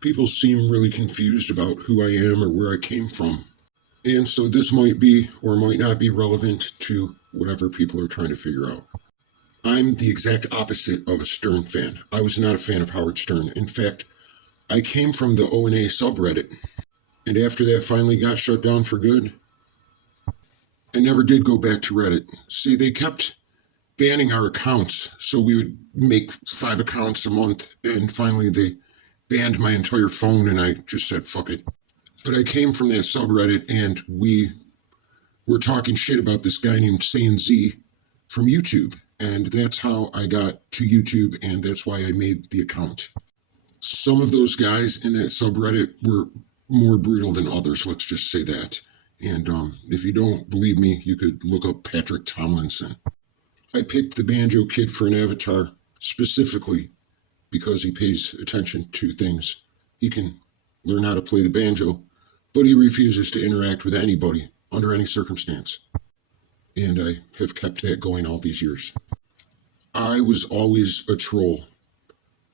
People seem really confused about who I am or where I came from. And so this might be or might not be relevant to whatever people are trying to figure out. I'm the exact opposite of a Stern fan. I was not a fan of Howard Stern. In fact, I came from the O&A subreddit. And after that finally got shut down for good, I never did go back to Reddit. See, they kept banning our accounts, so we would make 5 accounts a month, and finally they banned my entire phone, and I just said, fuck it. But I came from that subreddit, and we were talking shit about this guy named Saiyan Z from YouTube, and that's how I got to YouTube, and that's why I made the account. Some of those guys in that subreddit were more brutal than others, let's just say that. And if you don't believe me, you could look up Patrick Tomlinson. I picked the Banjo Kid for an avatar specifically because he pays attention to things. He can learn how to play the banjo, but he refuses to interact with anybody under any circumstance. And I have kept that going all these years. I was always a troll.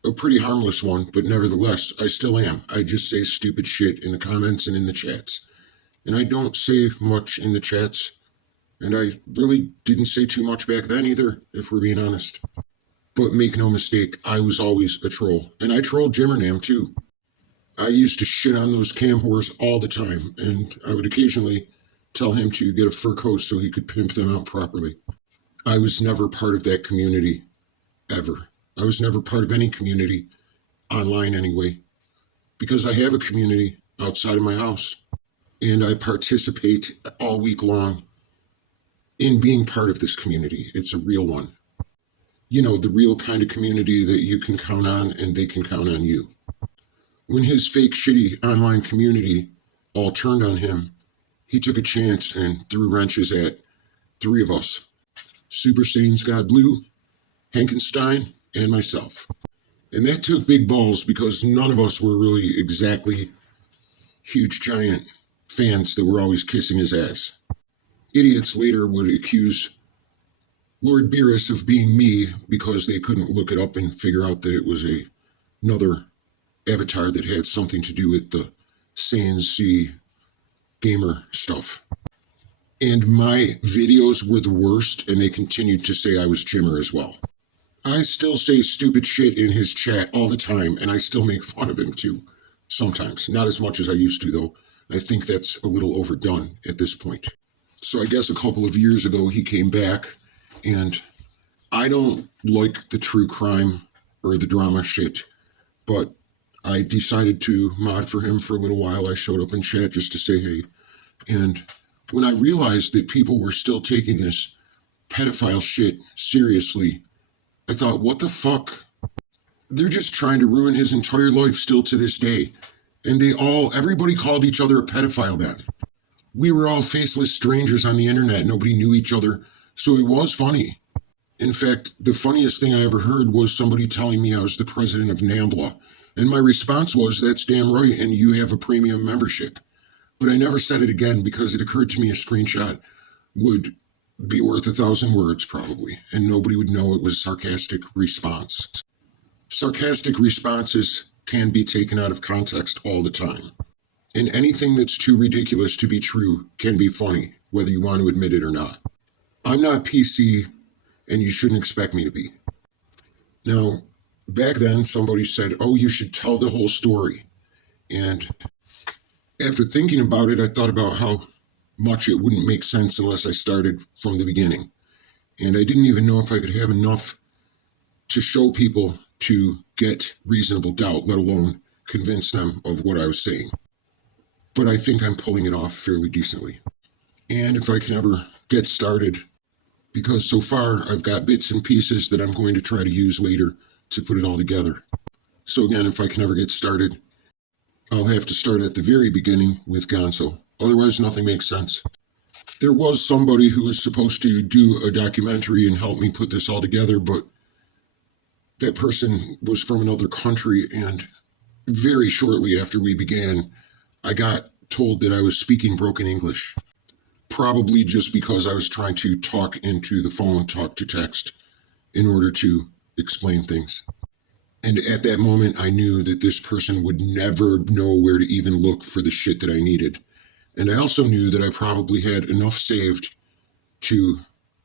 A pretty harmless one, but nevertheless, I still am. I just say stupid shit in the comments and in the chats. And I don't say much in the chats. And I really didn't say too much back then either, if we're being honest. But make no mistake, I was always a troll. And I trolled Jimmernam too. I used to shit on those cam whores all the time, and I would occasionally tell him to get a fur coat so he could pimp them out properly. I was never part of that community, ever. I was never part of any community, online anyway, because I have a community outside of my house, and I participate all week long in being part of this community. It's a real one. You know, the real kind of community that you can count on and they can count on you. When his fake, shitty online community all turned on him, he took a chance and threw wrenches at 3 of us. Super Saiyan God Blue, Hankenstein, and myself. And that took big balls because none of us were really exactly huge giant fans that were always kissing his ass. Idiots later would accuse Lord Beerus of being me because they couldn't look it up and figure out that it was another avatar that had something to do with the Saiyan Z gamer stuff. And my videos were the worst, and they continued to say I was Jimmer as well. I still say stupid shit in his chat all the time, and I still make fun of him too, sometimes. Not as much as I used to, though. I think that's a little overdone at this point. So I guess a couple of years ago, he came back, and I don't like the true crime or the drama shit, but I decided to mod for him for a little while. I showed up in chat just to say hey, and when I realized that people were still taking this pedophile shit seriously, I thought, what the fuck? They're just trying to ruin his entire life still to this day. And everybody called each other a pedophile then. We were all faceless strangers on the internet. Nobody knew each other. So it was funny. In fact, the funniest thing I ever heard was somebody telling me I was the president of NAMBLA. And my response was, that's damn right, and you have a premium membership. But I never said it again because it occurred to me a screenshot would be worth 1,000 words probably, and nobody would know it was a sarcastic response. Sarcastic responses can be taken out of context all the time. And anything that's too ridiculous to be true can be funny, whether you want to admit it or not. I'm not PC, and you shouldn't expect me to be. Now, back then, somebody said, oh, you should tell the whole story. And after thinking about it, I thought about how much it wouldn't make sense unless I started from the beginning. And I didn't even know if I could have enough to show people to get reasonable doubt, let alone convince them of what I was saying. But I think I'm pulling it off fairly decently. And if I can ever get started, because so far I've got bits and pieces that I'm going to try to use later to put it all together. So again, if I can ever get started, I'll have to start at the very beginning with Gonzo. Otherwise, nothing makes sense. There was somebody who was supposed to do a documentary and help me put this all together, but that person was from another country, and very shortly after we began, I got told that I was speaking broken English. Probably just because I was trying to talk into the phone, talk to text, in order to explain things. And at that moment, I knew that this person would never know where to even look for the shit that I needed. And I also knew that I probably had enough saved to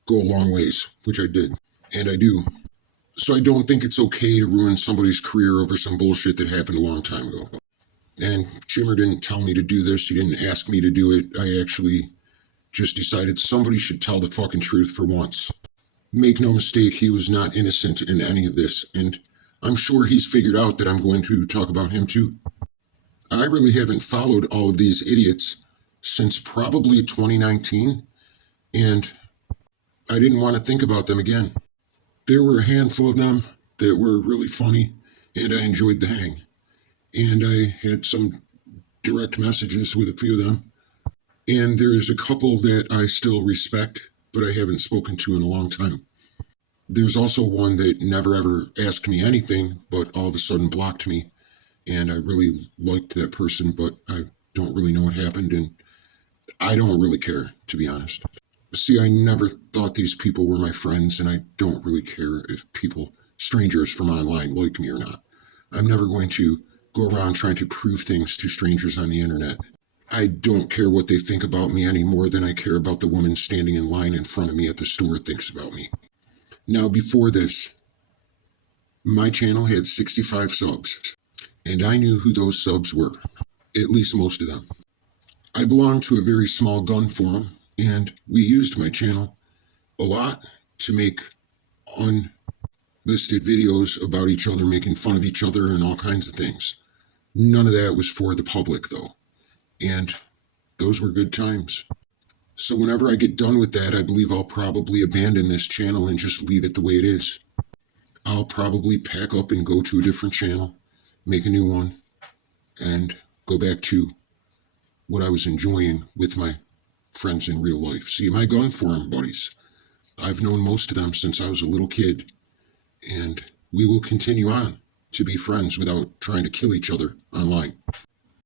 go a long ways, which I did. And I do. So I don't think it's okay to ruin somebody's career over some bullshit that happened a long time ago. And Jimmer didn't tell me to do this. He didn't ask me to do it. I actually just decided somebody should tell the fucking truth for once. Make no mistake, he was not innocent in any of this. And I'm sure he's figured out that I'm going to talk about him too. I really haven't followed all of these idiots since probably 2019. And I didn't want to think about them again. There were a handful of them that were really funny, and I enjoyed the hang. And I had some direct messages with a few of them. And there is a couple that I still respect, but I haven't spoken to in a long time. There's also one that never ever asked me anything, but all of a sudden blocked me. And I really liked that person, but I don't really know what happened, and I don't really care, to be honest. See, I never thought these people were my friends, and I don't really care if people, strangers from online, like me or not. I'm never going to go around trying to prove things to strangers on the internet. I don't care what they think about me any more than I care about the woman standing in line in front of me at the store thinks about me. Now, before this, my channel had 65 subs, and I knew who those subs were, at least most of them. I belonged to a very small gun forum, and we used my channel a lot to make unlisted videos about each other, making fun of each other and all kinds of things. None of that was for the public, though, and those were good times. So whenever I get done with that, I believe I'll probably abandon this channel and just leave it the way it is. I'll probably pack up and go to a different channel, make a new one, and go back to what I was enjoying with my friends in real life. See, my gun forum buddies, I've known most of them since I was a little kid, and we will continue on to be friends without trying to kill each other online.